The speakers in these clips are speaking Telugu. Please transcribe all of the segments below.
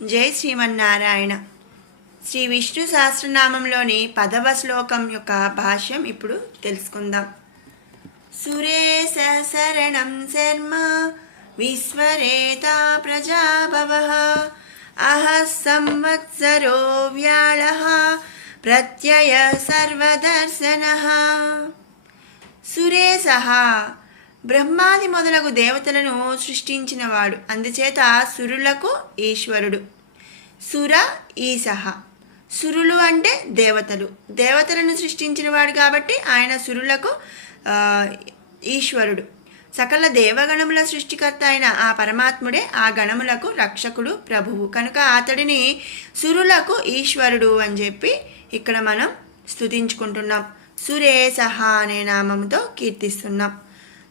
జై శ్రీమన్నారాయణ. శ్రీ విష్ణు సహస్రనామంలోని 10వ శ్లోకం యొక్క భాష్యం ఇప్పుడు తెలుసుకుందాం. సురేశ శరణం శర్మ విశ్వరేతా ప్రజాభవః అహ సంవత్సరో వ్యాళః ప్రత్యయ సర్వదర్శనః. సురేశః బ్రహ్మాది మొదలగు దేవతలను సృష్టించినవాడు, అందుచేత సురులకు ఈశ్వరుడు. సుర ఈశః, సురులు అంటే దేవతలు, దేవతలను సృష్టించినవాడు కాబట్టి ఆయన సురులకు ఈశ్వరుడు. సకల దేవగణముల సృష్టికర్త అయిన ఆ పరమాత్ముడే ఆ గణములకు రక్షకుడు, ప్రభువు. కనుక అతడిని సురులకు ఈశ్వరుడు అని చెప్పి ఇక్కడ మనం స్తుతించుకుంటున్నాం. సురేశః అనే నామంతో కీర్తిస్తున్నాం.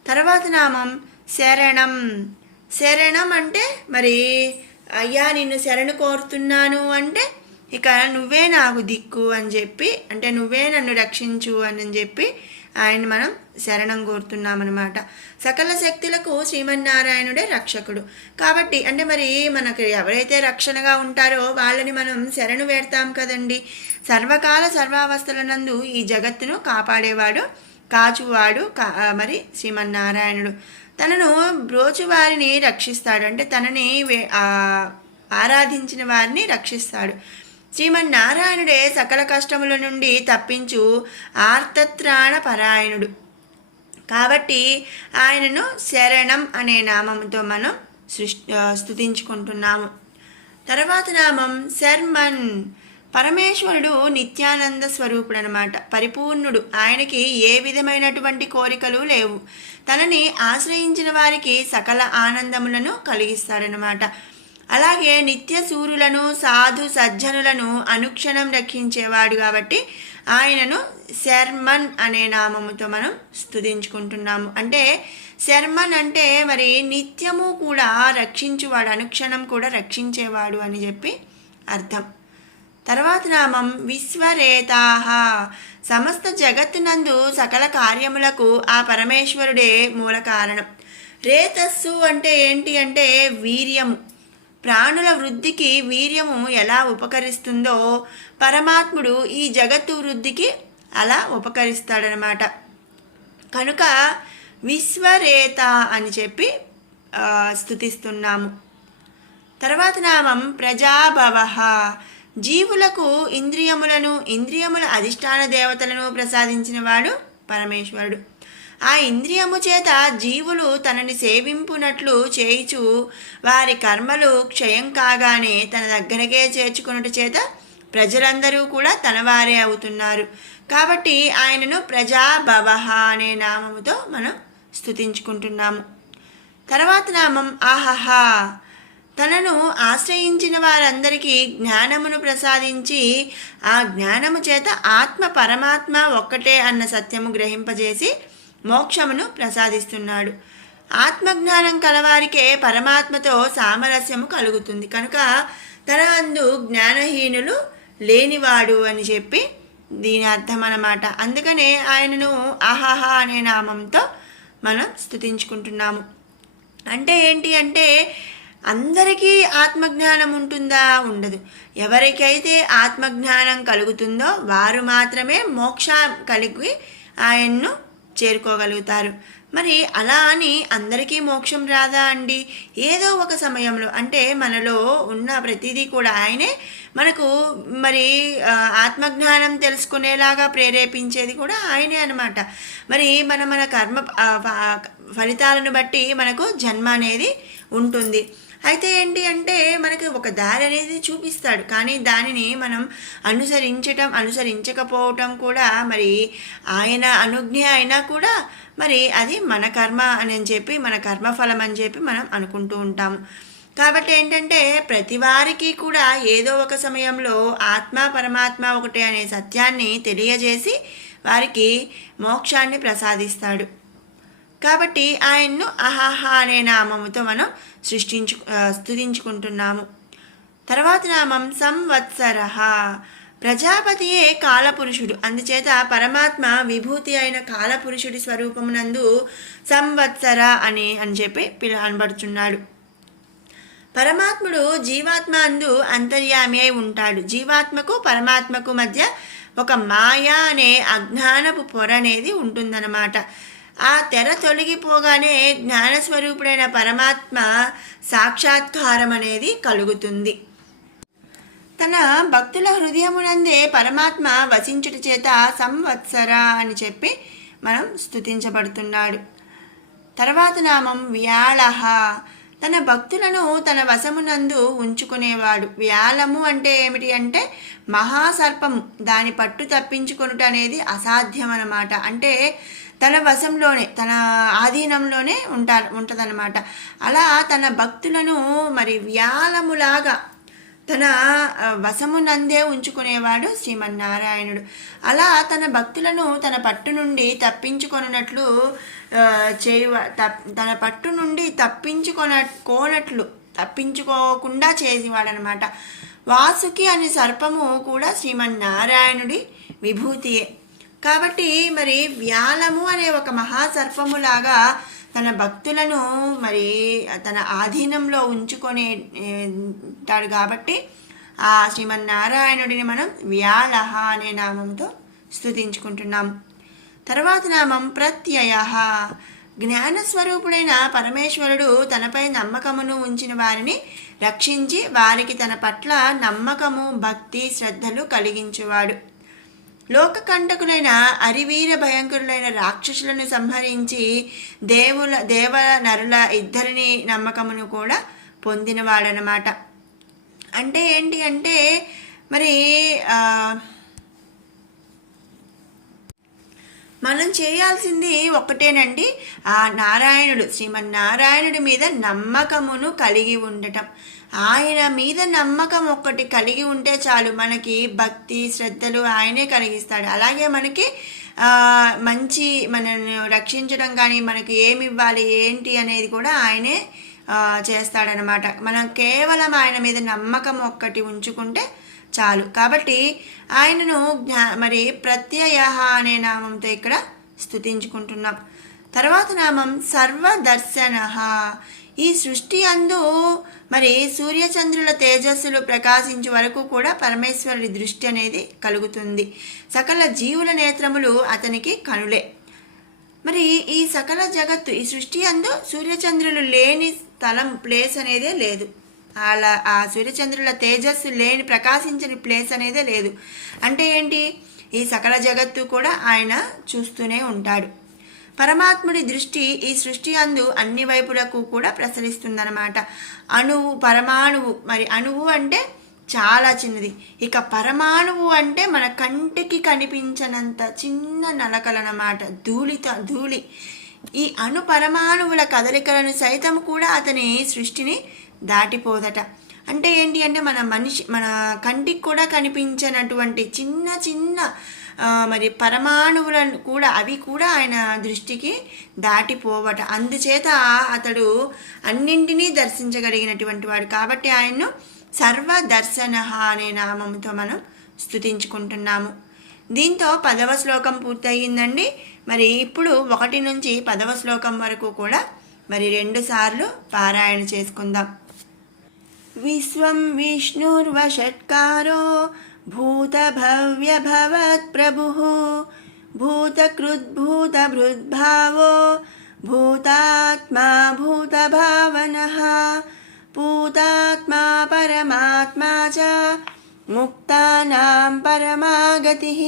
తర్వాత నామం శరణం. శరణం అంటే మరి అయ్యా నిన్ను శరణు కోరుతున్నాను అంటే ఇక నువ్వే నాకు దిక్కు అని చెప్పి, అంటే నువ్వే నన్ను రక్షించు అని చెప్పి ఆయన మనం శరణం కోరుతున్నామన్నమాట. సకల శక్తులకు శ్రీమన్నారాయణుడే రక్షకుడు కాబట్టి, అంటే మరి మనకు ఎవరైతే రక్షణగా ఉంటారో వాళ్ళని మనం శరణు వేడతాం కదండి. సర్వకాల సర్వావస్థలనందు ఈ జగత్తును కాపాడేవాడు, కాచువాడు మరి శ్రీమన్నారాయణుడు. తనను బ్రోచువారిని రక్షిస్తాడు, అంటే తనని ఆరాధించిన వారిని రక్షిస్తాడు. శ్రీమన్నారాయణుడే సకల కష్టముల నుండి తప్పించు ఆర్తత్రాణ పరాయణుడు కాబట్టి ఆయనను శరణం అనే నామంతో మనం స్తుతించుకుంటున్నాము. తర్వాత నామం శర్మన్. పరమేశ్వరుడు నిత్యానంద స్వరూపుడు అనమాట, పరిపూర్ణుడు. ఆయనకి ఏ విధమైనటువంటి కోరికలు లేవు. తనని ఆశ్రయించిన వారికి సకల ఆనందములను కలిగిస్తాడనమాట. అలాగే నిత్య సూరులను సాధు సజ్జనులను అనుక్షణం రక్షించేవాడు కాబట్టి ఆయనను శర్మన్ అనే నామముతో మనం స్తుతించుకుంటున్నాము. అంటే శర్మన్ అంటే మరి నిత్యము కూడా రక్షించువాడు, అనుక్షణం కూడా రక్షించేవాడు అని చెప్పి అర్థం. తర్వాత నామం విశ్వరేతాః. సమస్త జగత్తునందు సకల కార్యములకు ఆ పరమేశ్వరుడే మూల కారణం. రేతస్సు అంటే ఏంటి అంటే వీర్యము. ప్రాణుల వృద్ధికి వీర్యము ఎలా ఉపకరిస్తుందో పరమాత్ముడు ఈ జగత్తు వృద్ధికి అలా ఉపకరిస్తాడనమాట. కనుక విశ్వరేత అని చెప్పి స్తుతిస్తున్నాము. తర్వాత నామం ప్రజాభవః. జీవులకు ఇంద్రియముల అధిష్టాన దేవతలను ప్రసాదించిన వాడు పరమేశ్వరుడు. ఆ ఇంద్రియము చేత జీవులు తనని సేవింపునట్లు చేయిచు వారి కర్మలు క్షయం కాగానే తన దగ్గరకే చేర్చుకున్నట్టు చేత ప్రజలందరూ కూడా తనవారే అవుతున్నారు. కాబట్టి ఆయనను ప్రజాభవః అనే నామముతో మనం స్తుతించుకుంటున్నాము. తర్వాత నామం ఆహహ. తనను ఆశ్రయించిన వారందరికీ జ్ఞానమును ప్రసాదించి ఆ జ్ఞానము చేత ఆత్మ పరమాత్మ ఒక్కటే అన్న సత్యము గ్రహింపజేసి మోక్షమును ప్రసాదిస్తున్నాడు. ఆత్మజ్ఞానం కలవారికే పరమాత్మతో సామరస్యము కలుగుతుంది. కనుక తన అందు జ్ఞానహీనులు లేనివాడు అని చెప్పి దీని అర్థం అన్నమాట. అందుకనే ఆయనను ఆహాహ అనే నామంతో మనం స్తుతించుకుంటున్నాము. అంటే ఏంటి అంటే అందరికీ ఆత్మజ్ఞానం ఉంటుందా? ఉండదు. ఎవరికైతే ఆత్మజ్ఞానం కలుగుతుందో వారు మాత్రమే మోక్షం కలిగి ఆయన్ను చేరుకోగలుగుతారు. మరి అలా అని అందరికీ మోక్షం రాదా అండి? ఏదో ఒక సమయంలో, అంటే మనలో ఉన్న ప్రతిదీ కూడా ఆయనే మనకు మరి ఆత్మజ్ఞానం తెలుసుకునేలాగా ప్రేరేపించేది కూడా ఆయనే అనమాట. మరి మన కర్మ ఫలితాలను బట్టి మనకు జన్మ అనేది ఉంటుంది. అయితే ఏంటి అంటే మనకి ఒక దారి అనేది చూపిస్తాడు, కానీ దానిని మనం అనుసరించకపోవటం కూడా మరి ఆయన అనుజ్ఞ అయినా కూడా మరి అది మన కర్మ అని చెప్పి, మన కర్మఫలం అని చెప్పి మనం అనుకుంటూ ఉంటాము. కాబట్టి ఏంటంటే ప్రతి వారికి కూడా ఏదో ఒక సమయంలో ఆత్మ పరమాత్మ ఒకటే అనే సత్యాన్ని తెలియజేసి వారికి మోక్షాన్ని ప్రసాదిస్తాడు. కాబట్టి ఆయన్ను అహాహ అనే నామముతో మనం స్తుతించుకుంటున్నాము. తర్వాత నామం సంవత్సరః. ప్రజాపతియే కాలపురుషుడు, అందుచేత పరమాత్మ విభూతి అయిన కాలపురుషుడి స్వరూపమునందు సంవత్సర అని చెప్పి అనబడుచున్నాడు. పరమాత్ముడు జీవాత్మ అందు అంతర్యామి అయి ఉంటాడు. జీవాత్మకు పరమాత్మకు మధ్య ఒక మాయా అనే అజ్ఞానపు పొర అనేది ఉంటుందన్నమాట. ఆ తెర తొలగిపోగానే జ్ఞానస్వరూపుడైన పరమాత్మ సాక్షాత్కారం అనేది కలుగుతుంది. తన భక్తుల హృదయమునందే పరమాత్మ వసించుట చేత సంవత్సర అని చెప్పి మనం స్తుతించబడుతున్నాడు. తర్వాత నామం వ్యాళహ, తన భక్తులను తన వశమునందు ఉంచుకునేవాడు. వ్యాళము అంటే ఏమిటి అంటే మహాసర్పము, దాని పట్టు తప్పించుకొనుట అనేది అసాధ్యం అన్నమాట. అంటే తన వశంలోనే, తన ఆధీనంలోనే ఉంటుందన్నమాట. అలా తన భక్తులను మరి వ్యాలములాగా తన వశమునందే ఉంచుకునేవాడు శ్రీమన్నారాయణుడు. అలా తన భక్తులను తన పట్టు నుండి తప్పించుకొనున్నట్లు తన పట్టు నుండి తప్పించుకోకుండా చేసేవాడనమాట. వాసుకి అనే సర్పము కూడా శ్రీమన్నారాయణుడి విభూతియే. కాబట్టి మరి వ్యాలము అనే ఒక మహాసర్పములాగా తన భక్తులను మరి తన ఆధీనంలో ఉంచుకొనేటాడు. కాబట్టి ఆ శ్రీమన్నారాయణుడిని మనం వ్యాళహ అనే నామంతో స్తుతించుకుంటున్నాం. తర్వాత నామం ప్రత్యయ, జ్ఞానస్వరూపుడైన పరమేశ్వరుడు తనపై నమ్మకమును ఉంచిన వారిని రక్షించి వారికి తన పట్ల నమ్మకము, భక్తి, శ్రద్ధలు కలిగించేవాడు. లోకకంటకులైన అరివీర భయంకరులైన రాక్షసులను సంహరించి దేవ నరుల ఇద్దరిని నమ్మకమును కూడా పొందినవాడనమాట. అంటే ఏంటి అంటే మరి మనం చేయాల్సింది ఒక్కటేనండి, ఆ నారాయణుడు శ్రీమన్నారాయణుడి మీద నమ్మకమును కలిగి ఉండటం. ఆయన మీద నమ్మకం ఒక్కటి కలిగి ఉంటే చాలు, మనకి భక్తి శ్రద్ధలు ఆయనే కలిగిస్తాడు. అలాగే మనకి మంచి మనల్ని రక్షించడం కానీ మనకి ఏమి ఇవ్వాలి ఏంటి అనేది కూడా ఆయనే చేస్తాడనమాట. మనం కేవలం ఆయన మీద నమ్మకం ఒక్కటి ఉంచుకుంటే చాలు. కాబట్టి ఆయనను మరి ప్రత్యయ అనే నామంతో ఇక్కడ స్తుతించుకుంటున్నాం. తర్వాత నామం సర్వదర్శన, ఈ సృష్టి అందు మరి సూర్యచంద్రుల తేజస్సులు ప్రకాశించే వరకు కూడా పరమేశ్వరుడి దృష్టి అనేది కలుగుతుంది. సకల జీవుల నేత్రములు అతనికి కనులే. మరి ఈ సకల జగత్తు, ఈ సృష్టి అందు సూర్యచంద్రులు లేని స్థలం, ప్లేస్ అనేదే లేదు. అలా ఆ సూర్యచంద్రుల తేజస్సు లేని, ప్రకాశించని ప్లేస్ అనేదే లేదు. అంటే ఏంటి, ఈ సకల జగత్తు కూడా ఆయన చూస్తూనే ఉంటాడు. పరమాత్ముడి దృష్టి ఈ సృష్టి అందు అన్ని వైపులకు కూడా ప్రసరిస్తుందన్నమాట. అణువు, పరమాణువు, మరి అణువు అంటే చాలా చిన్నది, ఇక పరమాణువు అంటే మన కంటికి కనిపించనంత చిన్న నలకలన్నమాట, ధూళి. ఈ అణు పరమాణువుల కదలికలను సైతం కూడా అతని సృష్టిని దాటిపోదట. అంటే ఏంటి అంటే మన కంటికి కూడా కనిపించినటువంటి చిన్న మరి పరమాణువులను కూడా, అవి కూడా ఆయన దృష్టికి దాటిపోవట. అందుచేత అతడు అన్నింటినీ దర్శించగలిగినటువంటి వాడు. కాబట్టి ఆయన్ను సర్వదర్శన అనే నామంతో మనం స్తుతించుకుంటున్నాము. దీంతో 10వ శ్లోకం పూర్తయిందండి. మరి ఇప్పుడు 1 నుంచి 10వ శ్లోకం వరకు కూడా మరి 2 సార్లు పారాయణ చేసుకుందాం. విశ్వం విష్ణుర్వషట్కారో భూతభవ్యభవత్ప్రభుః భూతకృద్భూతభృద్భావో భూతాత్మా భూతభావనః పూతాత్మా పరమాత్మా చ ముక్తానాం పరమాగతిః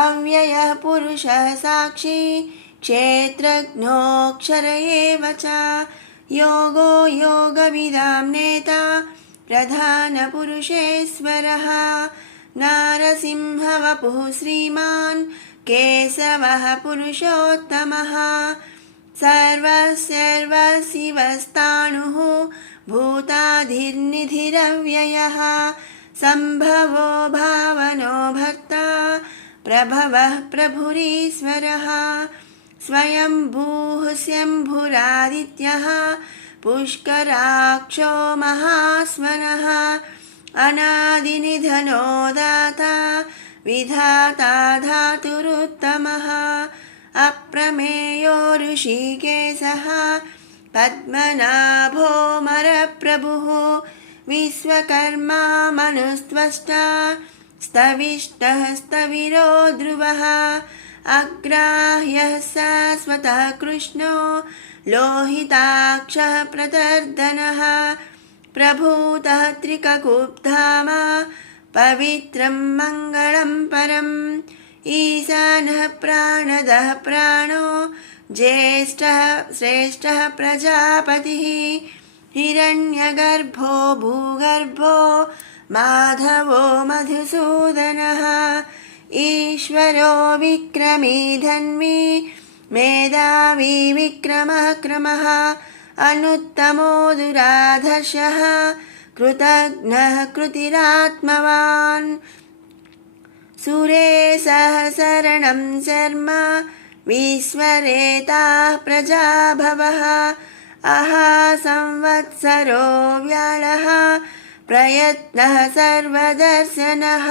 అవ్యయః పురుషः సాక్షి క్షేత్రజ్ఞోక్షర ఏవ చ యోగో యోగవిదాం నేతా ప్రధానపురుషేశ్వరः నారసింహవపుః శ్రీమాన్ కేశవः పురుషోత్తమः సర్వశివస్థాణుః భూతాధిర్నిధిరవ్యయः సంభవో భావనో భర్తా ప్రభవః ప్రభురీశ్వరः స్వయంభూః శంభురాదిత్యः పుష్కరాక్షో మహాస్వనః అనాదినిధనో దాతా విధాతా ధాతురుత్తమః అప్రమేయో ఋషికేశः पद्मनाभो मरप्रभुः विश्वकर्मा मनुस्त्वष्टा स्तविष्टः स्तविरो ध्रुवः अग्राह्यः शाश्वतः कृष्णो लोहिताक्षः प्रतर्दनः प्रभूतः त्रिककुब्धाम पवित्रं मङ्गलं परम् ईशानः प्राणदः प्राणो ज्येष्ठः श्रेष्ठः प्रजापतिः हिरण्यगर्भो भूगर्भो माधवो मधुसूदनः ईश्वरो विक्रमी धन्वी मेधावी विक्रमः क्रमः अनुत्तमो दुराधर्षः कृतघ्नः कृतिरात्मवान् सुरेशः शरणं शर्म विश्वरेताः प्रजाभवः अहा संवत्सरो व्याळः प्रयत्नः सर्वदर्शनः।